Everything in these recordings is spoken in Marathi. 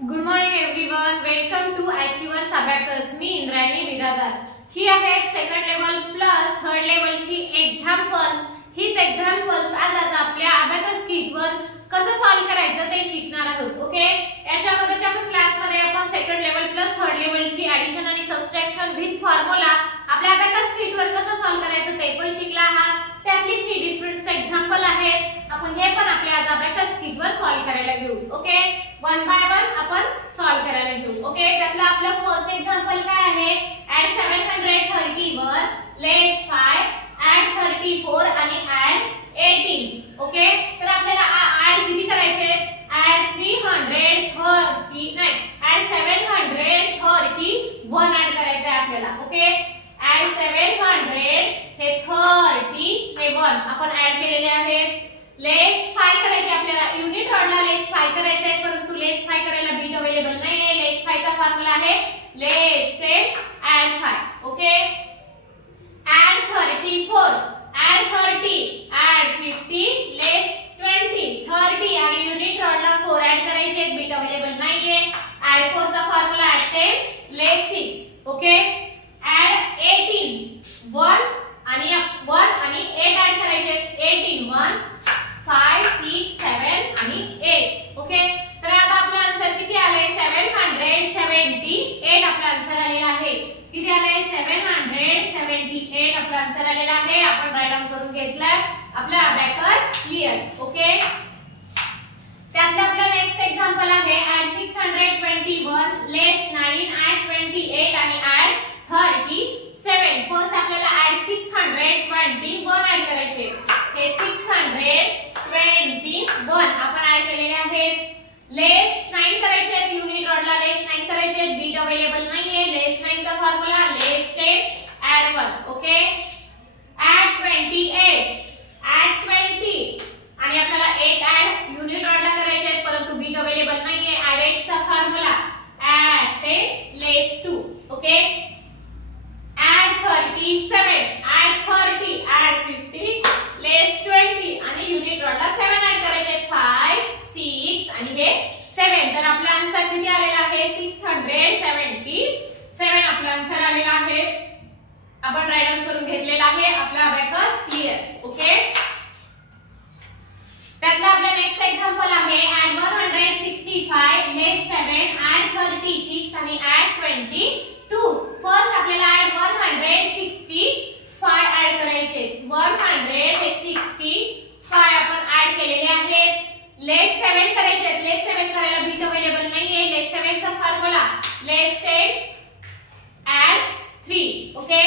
Good morning everyone, welcome to achievers abacus. मी इंद्रायणी बिरादार. ही आहेत सेकंड लेवल प्लस थर्ड लेवलची एक्झाम्पल्स. हीच एक्झाम्पल्स आज आपल्या अबॅकस किट वर कसं सॉल्व करायचं ते शिकणार आहोत. ओके, याच्या अगोदरच्या क्लासमध्ये आपण सेकंड लेवल प्लस थर्ड लेवलची ॲडिशन आणि सबट्रॅक्शन विथ फॉर्म्युला आपल्या अबॅकस किट वर कसं सॉल्व करायचं ते पण शिकला आहात. त्यातलीच ही डिफरंट एक्झाम्पल आहेत. आपण हे पण आपल्या आज अबॅकस किट वर सॉल्व करायला घेऊ. ओके, वन बाय वन आपण सॉल्व करायला घेऊ. ओके, त्यातलं आपलं फर्स्ट एक्झाम्पल काय आहे? ऍड 730 वर लेस 5 ऍड 34 आणि ऍड 18. ओके, तर आपल्याला ऍड किती करायचे? ऍड 330 नाही, ऍड 731 ऍड करायचं आहे आपल्याला. ओके, ऍड 700 हे 30 हे 1 आपण ऍड केलेले आहेत. लेस 5 करायचे आपल्याला. युनिट रॉडला लेस 5 करायचे आहे, परंतु लेस 5 करायला बीट अवेलेबल नाहीये. लेस 5 चा फॉर्म्युला आहे less 10 add 5. Okay, add 34 add 30 add 50 less 20 30 आणि युनिट रॉडला 4 ऍड करायचे, बीट अवेलेबल नाहीये. ऍड 4 चा फॉर्म्युला 10 लेस 6. ओके, ऍड 18 1 आणि 8 ऍड करायचे. 18 1 5 6 7 आणि 8. ओके, तर आता आपला आन्सर किती आलाय? 778 आपला आन्सर आलेला आहे. किती आलाय? 778 आपला आन्सर आलेला आहे. आपण राईट डाऊन करून घेतलाय. आपला अबॅकस क्लियर. ओके, त्यातलं आपलं नेक्स्ट एक्झाम्पल आहे ऍड 621 लेस 9 ऍड 28 आणि ऍड 37. फर्स्ट आपल्याला ऍड 621 ऍड करायचे. हे 621 आपण ऍड केलेले आहेत. लेस 9 करायचे आहेत. युनिट रॉडला लेस 9 करायचे आहेत, बीट अवेलेबल नाहीये. लेस 9 चा फॉर्म्युला लेस 10 ऍड 1. ओके, ऍड 28 ऍड 20 आणि आपल्याला 8 ऍड युनिट रॉडला करायचे आहेत, परंतु बीट अवेलेबल नाहीये. ऍड 8 चा फॉर्म्युला ऍड 10 लेस 2. Okay, add 37 add 30 add 50 less 20 आणि युनिट रॉडला 7 ऍड करायचे. 5 6 आणि हे 7. तर आपला आन्सर किती आलेला आहे? 677 आपला आन्सर आलेला आहे. आपण राईट डाऊन करून घेतलेला आहे. आपला अबॅकस क्लियर. ओके, त्यातला आपला नेक्स्ट एक्झाम्पल आहे ऍड 165 लेस 7 ऍड 36 आणि ऍड 22. फर्स्ट आपल्याला ऍड 165 ऍड करायचे. 100 हे 65 आपण ऍड केलेले आहेत. लेस 7 करायचे. लेस 7 करायला बीट अवेलेबल नाहीये. लेस 7 चा फॉर्म्युला लेस 10 ऍड 3. ओके,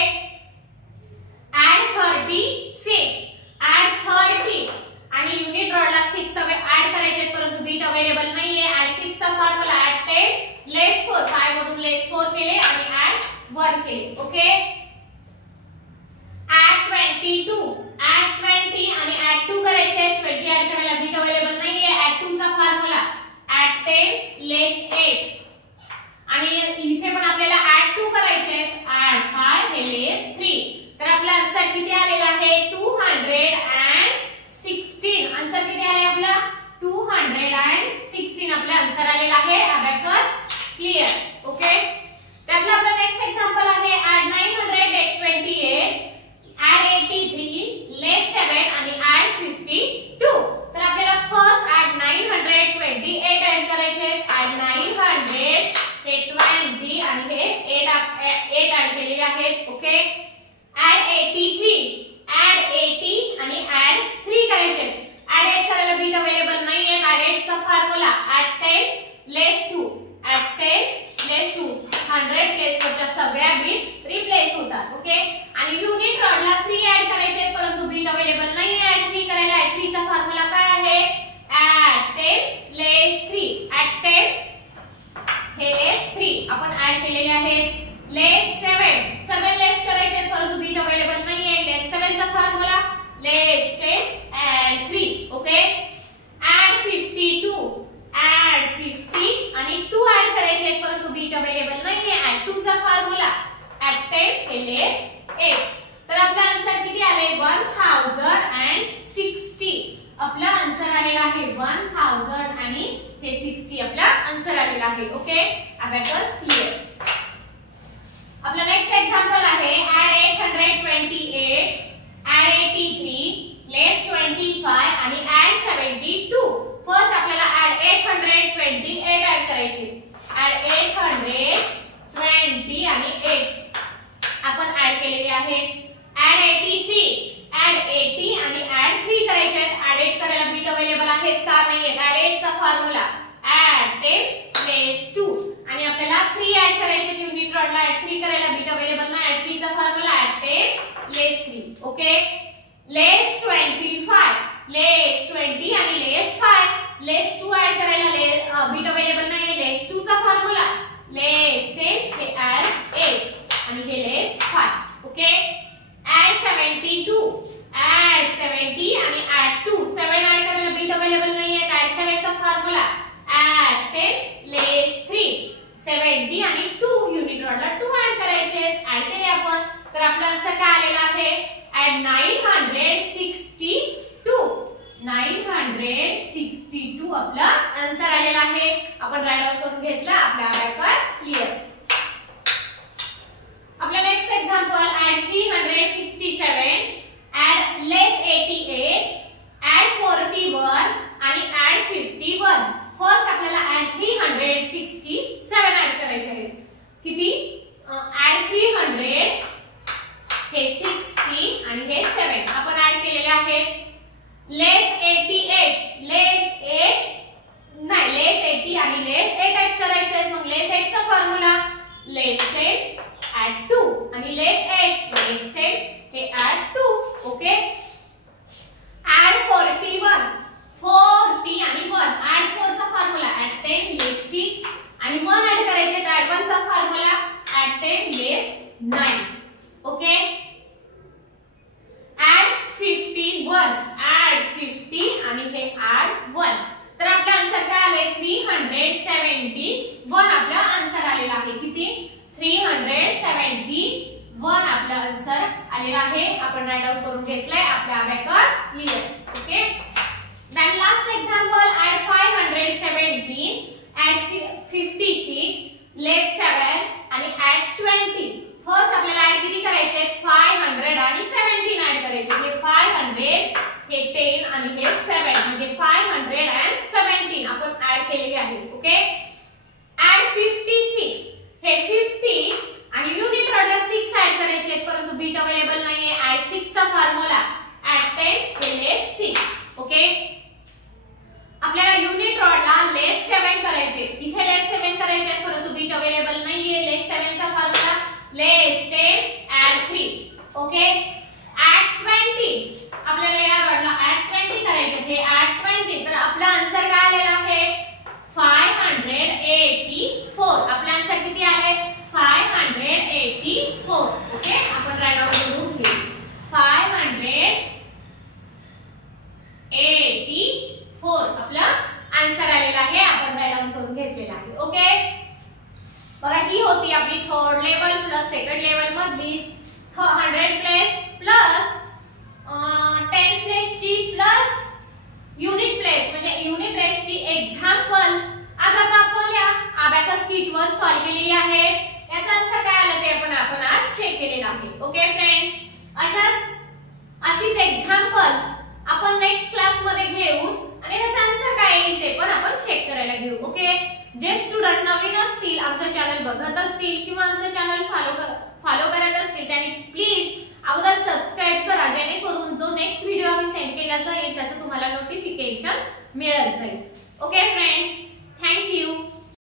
ऍड 36 ऍड 30 आणि युनिट रॉडला 6 ऍड करायचे, परंतु बीट अवेलेबल नाहीये. ऍड 6 चा फॉर्म्युला ऍड 10 लेस 4. 5 मधून लेस 4 केले आणि ऍड 1 केले. ओके, ऍड 22 ऍड 20 आणि ऍड 2 करायचे. 20 ऍड करायला बीट अवेलेबल नाहीये. ऍड 2 चा फॉर्म्युला ऍड 10 लेस 8 आणि इथे पण आपल्याला ऍड 2 करायचे. ऍड 5 हे लेस 3. तर आपला आन्सर किती आलेला आहे? 216. आन्सर किती आले आपला? 216 आपला आन्सर आलेला आहे. Abacus clear. ओके, त्यातला आपला नेक्स्ट एक्झाम्पल आहे ऍड 928 ऍड 83 लेस 7 आणि ऍड 52. तर आपल्याला फर्स्ट ऍड 928 ऍड करायचे. ऍड 900 हे 20 आणि हे 8 ऍड केलेले आहेत. ओके, ऍड 83 ऍड 80 आणि ऍड 3 करायचे. ऍड 8 करायला बीट अवेलेबल नाहीये. ऍड 8 चा फॉर्म्युला ऍड 10 लेस 2 ऍड 10 लेस 2. 100 प्लेस वरच्या सगळ्या बीट रिप्लेस होतात. ओके, आणि युनिट रॉडला 3 ऍड करायचे, परंतु बीट अवेलेबल नाहीये. ऍड 3 करायला ऍड 3 चा फॉर्म्युला काय आहे? ऍड 10 लेस 3 ऍड 10 हे लेस 3 आपण ऍड केलेले आहेत. लेस 7 लेस करायचे, परंतु बीट अवेलेबल नाहीये. लेस 7 चा फॉर्म्युला लेस 10 ऍड 3. ओके, ऍड 52 ऍड 50 आणि 2 ऍड करायचे, परंतु बीट अवेलेबल नाहीये. ऍड 2 चा फॉर्म्युला ऍड 10 हे लेस 8. तर आपला आन्सर किती आले? 1060 आपला आन्सर आलेला आहे. 1000 आणि हे 60 आपला आन्सर आलेला करायचं आहे. Okay, abacus clear. आपला नेक्स्ट एक्झाम्पल आहे ऍड 828 ऍड 83 लेस 25 आणि ऍड 72. फर्स्ट आपल्याला ऍड 828 ऍड करायचे. ऍड 820 आणि 8 आपण ऍड केलेले आहे. ऍड 83 ऍड 80 आणि ऍड 3 करायचे आहेत. ऍड 8 करायला बीट अवेलेबल आहेत का नाही? ऍड 8 चा फॉर्म्युला ऍड 10 लेस 2 आणि आपल्याला 3 ऍड करायचे. युनिट रॉडला ऍड 3 करायला बीट अवेलेबल नाही. ऍड 3 चा फॉर्म्युला ऍड 10 लेस 3. ओके, लेस 25 लेस 20 आणि लेस 5. लेस 2 ऍड करायला बीट अवेलेबल नाही. लेस 2 चा फॉर्म्युला लेस 10 हे ऍड 8 आणि हे लेस 5. ओके, ऍड 72 ऍड 70 आणि ऍड 2. 7 ऍड करायला बीट अवेलेबल नाही आहे. ऍड 7 चा फॉर्म्युला ऍड 10 लेस 3. 70 आणि 2 युनिट रॉडला 2 ऍड करायचे. ऍड केले आपण तर आपला आन्सर काय आलेला आहे? ऍड 962. 962 आपला आन्सर आलेला आहे. आपण राईट डाउन करून घेतला. आपला अबॅकस क्लिअर. आपला नेक्स्ट एक्झाम्पल ऍड 367 ऍड लेस 88 ऍड 41 आणि ऍड 51. फर्स्ट आपल्याला ऍड 367 ऍड करायचे आहे. किती? ऍड 300 हे 60 आणि हे 7 आपण ऍड केलेले आहे. लेस 88 लेस 8 नाही लेस 80 आणि लेस 8 ऍड करायचे आहेत. मग लेस 8 चा फॉर्म्युला लेस 10 ऍड 2 आणि लेस 8 लेस 10 हे ऍड 2. ओके, ऍड 41 40 आणि 1 ऍड 4 चा फॉर्म्युला ऍड 10 लेस 6 आणि 1 ऍड करायचे. ऍड 1 चा फॉर्म्युला ऍड 10 लेस 9. ओके, ऍड 51 ऍड 50 आणि हे ऍड 1. तर आपला आन्सर काय आले? 371 आपला आन्सर आलेला आहे. किती? 371 आपला आन्सर आलेला आहे. आपण राईट आउट करून घेतलाय. आपला abacus clear. Okay, then last example add 517 add 56 less 7 आणि ऍड 20. फर्स्ट आपल्याला ऍड किती करायचे? 500 आणि 17 ऍड करायचे. हे 500 हे 10 आणि हे 7 म्हणजे 500 आणि 17 आपण ऍड केलेले आहे. ओके, ऍड 56 हे 50 आणि युनिट रॉडला 6 ऍड करायचे परंतु बीट अवेलेबल नाहीये. ऍड 6 चा फॉर्म्युला ऍड 10 हे लेस 6. ओके, आपल्याला युनिट रॉडला लेस 7 करायचे. इथे लेस 7 करायचे परंतु बीट अवेलेबल नाहीये. लेस 7 चा फॉर्म्युला लेस 10 ऍड 3. ओके, ऍड 20 आपल्याला या रॉडला ऍड 20 करायचे. हे ऍड 20 तर आपला आन्सर काय आलेला आहे? 584. आपला आन्सर किती आले? 584. ओके, आपण राईट आउट करून घेऊ. 584 आपला आन्सर आलेला आहे. आपण राईट डाउन करून घेतलेला आहे. ओके, बघा ही होती आपली third level plus second level मधली 100 प्लेस प्लस 10 प्लेस ची प्लस युनिट प्लेस म्हणजे युनिट प्लेस ची एक्झाम्पल्स आज आपण या अबॅकस कीट वर सॉल्व्ह केलेली आहे. याचा आन्सर काय आला ते आपण आज चेक केलेला आहे. ओके फ्रेंड्स, अशीच एक्झाम्पल्स आपण नेक्स्ट क्लास मध्ये घेऊन आणि याचा आन्सर काय येईल ते पण आपण चेक करायला घेऊ. ओके, जे स्टुडंट नवीन असतील आमचं चॅनल बघत असतील किंवा आमचं चॅनल फॉलो करत असतील त्यांनी प्लीज अगोदर सबस्क्राइब करा जेणेकरून जो नेक्स्ट व्हिडिओ आम्ही सेंड केला जाईल त्याचं तुम्हाला नोटिफिकेशन मिळत जाईल. Okay friends, thank you.